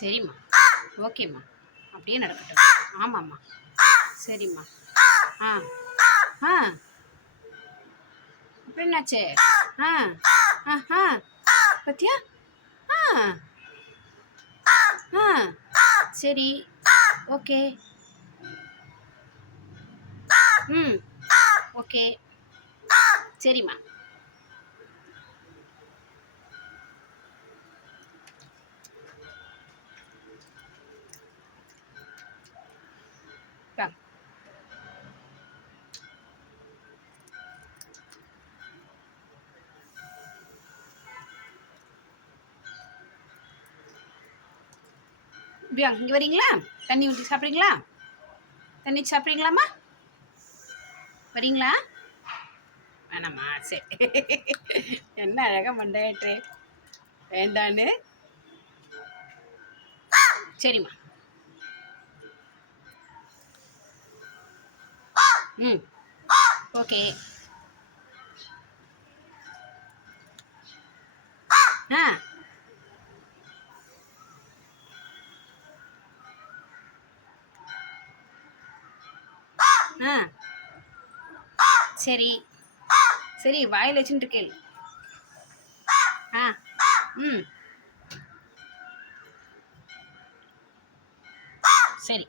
சரிம்மா. ஓகேம்மா. அப்படியே நடக்கட்டும். ஆமாம்மா. சரிம்மா. ஆ. ஆ. அப்புறம் என்னாச்சு? ஆ. ஆ ஆ. பத்தியா? ஆ. ஆ. சரி. ஓகே. ம். ஓகே. சரிம்மா. வா. பியா வரீங்களா? தண்ணி ஊற்றி சாப்பிட்றீங்களா? தண்ணி சாப்பிடுறீங்களாமா சாப்பிட்றீங்களாம்மா? வரீங்களா? வேணாம்மா சரி என்ன அழகாக மண்டையாட்டு வேண்டான்னு. சரிம்மா. ம். ஓகே. ஆ. ஆ. சரி. சரி வாயில் வச்சுட்டு கேள். ஆ. ம். சரி.